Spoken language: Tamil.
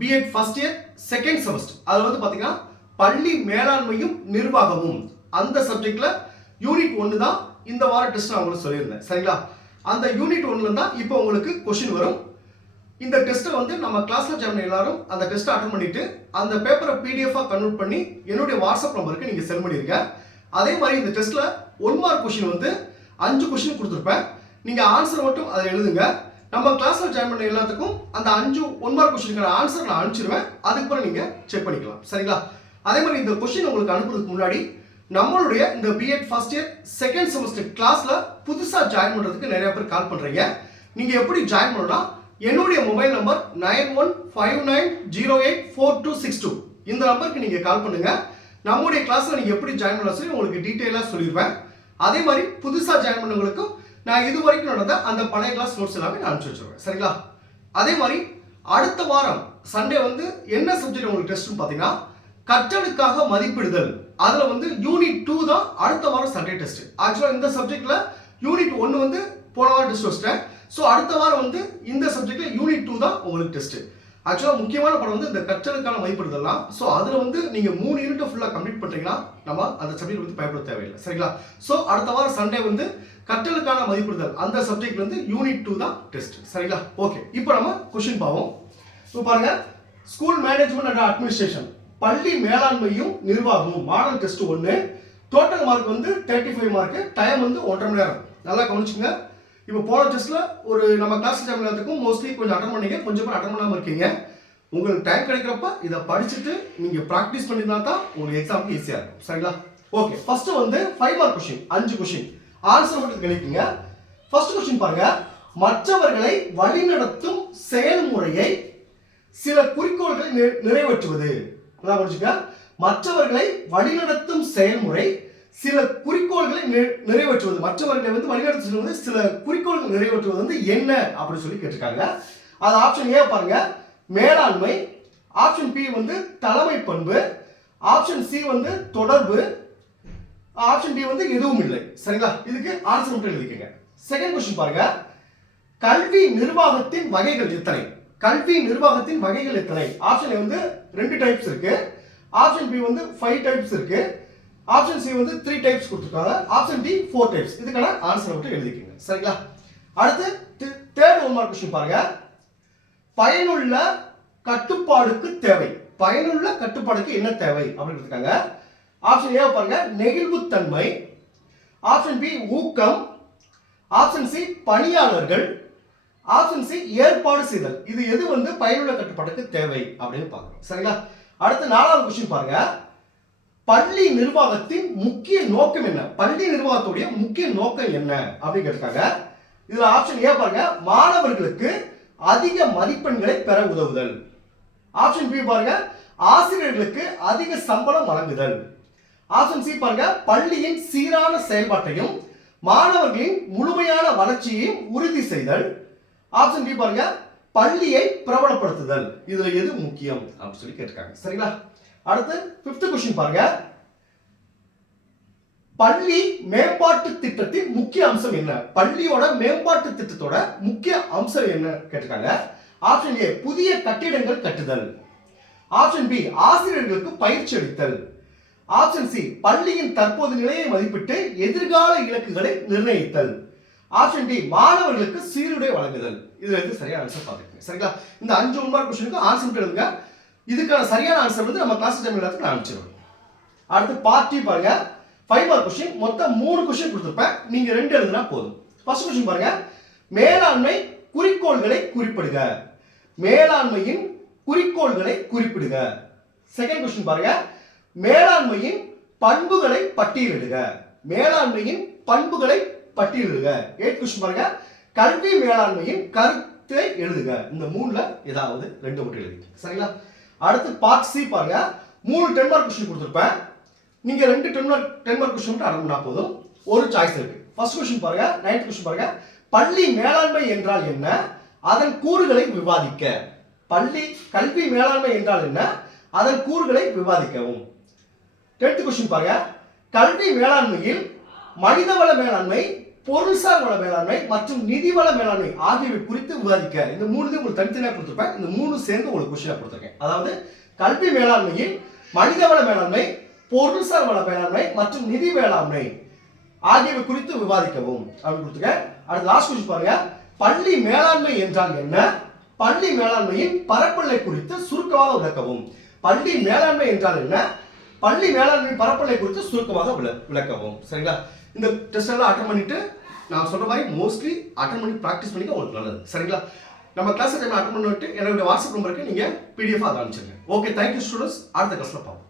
BEd first year second semester. அதில் வந்து பார்த்தீங்கன்னா பள்ளி மேலாண்மையும் நிர்வாகமும் அந்த சப்ஜெக்ட்ல யூனிட் 1 தான் இந்த வார டெஸ்ட் நான் உங்களுக்கு சொல்லியிருந்தேன். சரிங்களா? அந்த யூனிட் 1ல தான் இப்போ உங்களுக்கு கொஸ்டின் வரும். இந்த டெஸ்ட்டை வந்து நம்ம கிளாஸ்ல ஜாயின் எல்லாரும் அந்த டெஸ்ட்டை அட்டன் பண்ணிட்டு அந்த பேப்பரை பிடிஎஃபா கன்வெர்ட் பண்ணி என்னுடைய வாட்ஸ்அப் நம்பருக்கு நீங்க சென்ட் பண்ணிருங்க. அதே மாதிரி இந்த டெஸ்ட்ல 1 மார்க் கொஸ்டின் வந்து 5 கொஸ்டின் கொடுத்துருப்பேன். நீங்க ஆன்சர் மட்டும் அதை எழுதுங்க. நம்ம கிளாஸ்ல ஜாயின் பண்ண எல்லாத்துக்கும் அந்த 5 1 மார்க் கொஸ்டினுக்கான ஆன்சர் நான் அனுப்பிச்சிருவேன். அதுக்கப்புறம் நீங்க செக் பண்ணிக்கலாம். சரிங்களா? அதே மாதிரி இந்த கொஸ்டின் உங்களுக்கு அனுப்புறதுக்கு முன்னாடி நம்மளுடைய இந்த B Ed first year second semester கிளாஸ்ல புதுசா ஜாயின் பண்றதுக்கு நிறைய பேர் கால் பண்றீங்க. நீங்க எப்படி ஜாயின் பண்ணணும்னா என்னுடைய மொபைல் நம்பர் 9159084262 இந்த நம்பருக்கு நீங்க கால் பண்ணுங்க. நம்முடைய கிளாஸ்ல நீங்க எப்படி ஜாயின் பண்ணலாம் சொல்லி உங்களுக்கு டீடைலா சொல்லிடுவேன். அதே மாதிரி புதுசா ஜாயின் பண்ணவங்களுக்கும் நான் இது வரைக்கும் நடந்த அந்த பழைய கிளாஸ் நோட்ஸ் எல்லாமே நான் அனுப்பிச்சு வச்சிருவேன். சரிங்களா? அதே மாதிரி அடுத்த வாரம் சண்டே வந்து என்ன சப்ஜெக்ட் உங்களுக்கு டெஸ்ட்னு பார்த்தீங்கன்னா கற்றலுக்காக மதிப்பிடுதல். அதுல வந்து யூனிட் 2 தான் அடுத்த வாரம் சண்டே டெஸ்ட். ஆக்சுவலா இந்த சப்ஜெக்ட்ல யூனிட் 1 வந்து போன வாரம் டெஸ்ட் வச்சிட்டேன். ஸோ அடுத்த வாரம் வந்து இந்த சப்ஜெக்ட்ல யூனிட் 2 தான் உங்களுக்கு டெஸ்ட். ஆக்சுவலாக முக்கியமான படம் வந்து இந்த கற்றலுக்கான மதிப்பிடுதல்லாம். ஸோ அதில் வந்து நீங்கள் 3 யூனிட்டை ஃபுல்லாக கம்ப்ளீட் பண்ணுறீங்கன்னா நம்ம அந்த சப்ஜெக்ட் வந்து பயப்பட தேவையில்லை. சரிங்களா? ஸோ அடுத்த வாரம் சண்டே வந்து கற்றலுக்கான மதிப்பிடுதல் அந்த சப்ஜெக்ட் வந்து யூனிட் 2 தான் டெஸ்ட். சரிங்களா? ஓகே, இப்போ நம்ம கொஸ்டின் பார்ப்போம். இப்போ பாருங்க, ஸ்கூல் மேனேஜ்மெண்ட் அண்ட் அட்மினிஸ்ட்ரேஷன் பள்ளி மேலாண்மையும் நிர்வாகமும் மாடல் டெஸ்ட் 1. டோட்டல் மார்க் வந்து 35 மார்க். டைம் வந்து 1.5 மணி நேரம். நல்லா கவனிச்சுங்க. இப்போ போன டெஸ்ட்ல ஒரு நம்ம கிளாஸ் ஜாயின் எல்லாத்துக்கும் மோஸ்ட்லி கொஞ்சம் அட்டன் பண்ணீங்க, கொஞ்சம் பேர் அட்டன் பண்ணாமல் இருக்கீங்க. உங்களுக்கு டைம் கிடைக்கிறப்ப இதை படிச்சுட்டு நீங்க ப்ராக்டிஸ் பண்ணினா தான் உங்களுக்கு எக்ஸாமுக்கு ஈஸியா இருக்கும். சரிங்களா? ஓகே, ஃபர்ஸ்ட் வந்து 5 மார்க் கொஸ்டின், 5 கொஸ்டின் ஆன்சர் மட்டும் கணிப்பீங்க. ஃபர்ஸ்ட் கொஸ்டின் பாருங்க, மற்றவர்களை வழிநடத்தும் செயல்முறையை சில குறிக்கோள்களை நிறைவேற்றுவது. நல்லா புரிஞ்சுக்க. மற்றவர்களை வழிநடத்தும் செயல்முறை சில குறிக்கோள்களை நிறைவேற்றுவது. மற்றவர்களை வந்து வழிநடத்துவது சில குறிக்கோள்கள் நிறைவேற்றுவது வந்து என்ன அப்படின்னு சொல்லி கேட்டிருக்காங்க. அது ஆப்ஷன் ஏ பாருங்க, மேலாண்மை. ஆப்ஷன் பி வந்து தலைமை பண்பு. ஆப்ஷன் சி வந்து தொடர்பு. ஆப்ஷன் டி வந்து எதுவும் இல்லை. சரிங்களா? இதுக்கு ஆன்சர் மட்டும் எழுதிக்கங்க. செகண்ட் கொஸ்டின் பாருங்க, கல்வி நிர்வாகத்தின் வகைகள் எத்தனை? கல்வி நிர்வாகத்தின் வகைகள் எத்தனை? ஆப்ஷன் வந்து 2 டைப்ஸ் இருக்கு. ஆப்ஷன் பி வந்து 5 டைப்ஸ் இருக்கு. ஆப்ஷன் சி வந்து 3 டைப்ஸ் கொடுத்துருக்காங்க. Option D 4 types. இதுக்கான ஆன்சர் மட்டும் எழுதிக்கங்க. சரிங்களா? அடுத்து தேர்ட் 1 மார்க் கொஸ்டின் பாருங்க, பயனுள்ள கட்டுப்பாடுக்கு தேவை. பயனுள்ள கட்டுப்பாடுக்கு என்ன தேவை அப்படின்னு இருக்காங்க. ஆப்ஷன் ஏ பாருங்க, நெகிழ்வுத்தன்மை. ஆப்ஷன் பி ஊக்கம். ஆப்ஷன் சி பணியாளர்கள். ஆப்ஷன் சி ஏற்பாடு செய்தல். இது எது வந்து பயனுள்ள கட்டுப்பாடுக்கு தேவை அப்படின்னு பாருங்க. சரிங்களா? அடுத்து 4வது கொஸ்டின் பாருங்க, பள்ளி நிர்வாகத்தின் முக்கிய நோக்கம் என்ன? பள்ளி நிர்வாகத்துடைய முக்கிய நோக்கம் என்ன அப்படின்னு கேட்டிருக்காங்க. இதுல ஆப்ஷன் ஏ பாருங்க, மாணவர்களுக்கு அதிக மதிப்பெண்களை பெற உதவுதல். ஆப்ஷன் பி பாருங்க, ஆசிரியர்களுக்கு அதிக சம்பளம் வழங்குதல். ஆப்ஷன் சி பாருங்க, பள்ளியின் சீரான செயல்பாட்டையும் மாணவர்களின் முழுமையான வளர்ச்சியையும் உறுதி செய்தல். ஆப்ஷன் டி பாருங்க, பள்ளியை பிரபலப்படுத்துதல். இதுல எது முக்கியம் அப்படின்னு சொல்லி கேட்டிருக்காங்க. சரிங்களா? அடுத்து 5th கொஸ்டின் பாருங்க, பள்ளி மேம்பாட்டு திட்டத்தின் முக்கிய அம்சம் என்ன? பள்ளியோட மேம்பாட்டு திட்டத்தோட முக்கிய அம்சம் என்ன கேட்டிருக்காங்க. ஆப்ஷன் ஏ புதிய கட்டிடங்கள் கட்டுதல். ஆப்ஷன் பி ஆசிரியர்களுக்கு பயிற்சி அளித்தல். ஆப்ஷன் சி பள்ளியின் தற்போது நிலையை மதிப்பிட்டு எதிர்கால இலக்குகளை நிர்ணயித்தல். ஆப்ஷன் டி மாணவர்களுக்கு சீருடை வழங்குதல். இதுல இருந்து சரியான ஆன்சர் பார்த்துக்கங்க. சரிங்களா? இந்த 5 1 மார்க் கொஸ்டினுக்கு ஆன்சர் மட்டும் எழுதுங்க. இதுக்கான சரியான ஆன்சர் வந்து நம்ம கிளாஸ் டைம் எல்லாத்துக்கும் நான் அனுப்பிச்சிடுவேன். அடுத்து பார்ட் டி பாருங்க, 5 மார்க் கொஸ்டின். மொத்தம் 3 கொஸ்டின் கொடுத்திருப்பேன். நீங்க 2 எழுதுனா போதும். ஃபர்ஸ்ட் கொஸ்டின் பாருங்க, மேலாண்மை குறிக்கோள்களை குறிப்பிடுக. மேலாண்மையின் குறிக்கோள்களை குறிப்பிடுக. செகண்ட் கொஸ்டின் பாருங்க, மேலாண்மையின் பண்புகளை பட்டியலிடுக. மேலாண்மையின் பண்புகளை பட்டியலிடுக. 8th கொஸ்டின் பாருங்க, கல்வி மேலாண்மையின் கருத்தை எழுதுக. இந்த 3ல ஏதாவது 2 மட்டும் எழுதுங்க. சரிங்களா? அடுத்து பார்ட் சி பாருங்க, 3 10 மார்க் கொஸ்டின் கொடுத்திருப்பேன். நீங்க 2 10 மார்க் கொஸ்டின் மட்டும் அட்டன் பண்ணா போதும். ஒரு சாய்ஸ் இருக்கு. ஃபர்ஸ்ட் கொஸ்டின் பாருங்க, 9th கொஸ்டின் பாருங்க, பள்ளி மேலாண்மை என்றால் என்ன? அதன் கூறுகளை விவாதிக்க. கல்வி மேலாண்மை என்றால் என்ன? அதன் கூறுகளை விவாதிக்கவும். 10th கொஸ்டின் பாருங்க, கல்வி மேலாண்மையில் மனிதவள மேலாண்மை பொருள்சார் வள மேலாண்மை மற்றும் நிதி வள மேலாண்மை ஆகியவை குறித்து விவாதிக்க. இந்த மூணு உங்களுக்கு தனித்தனியாக கொடுத்துருப்பேன். இந்த மூணு சேர்ந்து உங்களுக்கு கொஸ்டினாக கொடுத்துருக்கேன். அதாவது கல்வி மேலாண்மையில் மனிதவள மேலாண்மை, பொருள்சார் வள மேலாண்மை மற்றும் நிதி மேலாண்மை ஆகியவை குறித்து விவாதிக்கவும் அப்படின்னு கொடுத்துருக்கேன். அடுத்து லாஸ்ட் கொஸ்டின் பாருங்க. பள்ளி மேலாண்மை என்றால் என்ன? பள்ளி மேலாண்மையின் பரப்பளவை குறித்து சுருக்கமாக விளக்கவும். பள்ளி மேலாண்மை என்றால் என்ன? பள்ளி மேலாண்மை பரப்பளவை குறித்து சுருக்கமாக விளக்கவும். சரிங்களா? இந்த டெஸ்ட் எல்லாம் அட்டன் பண்ணிட்டு நான் சொல்ற மாதிரி மோஸ்ட்லி அட்டன் பண்ணி ப்ராக்டிஸ் பண்ணிக்க உங்களுக்கு நல்லது. சரிங்களா? நம்ம கிளாஸ் டைம் அட்டன் பண்ணிட்டு என்னோட வாட்ஸ்அப் நம்பருக்கு நீங்க PDF அதை அனுப்பிச்சிருங்க. Okay, thank you students. அடுத்த கிளாஸ்ல பார்ப்போம்.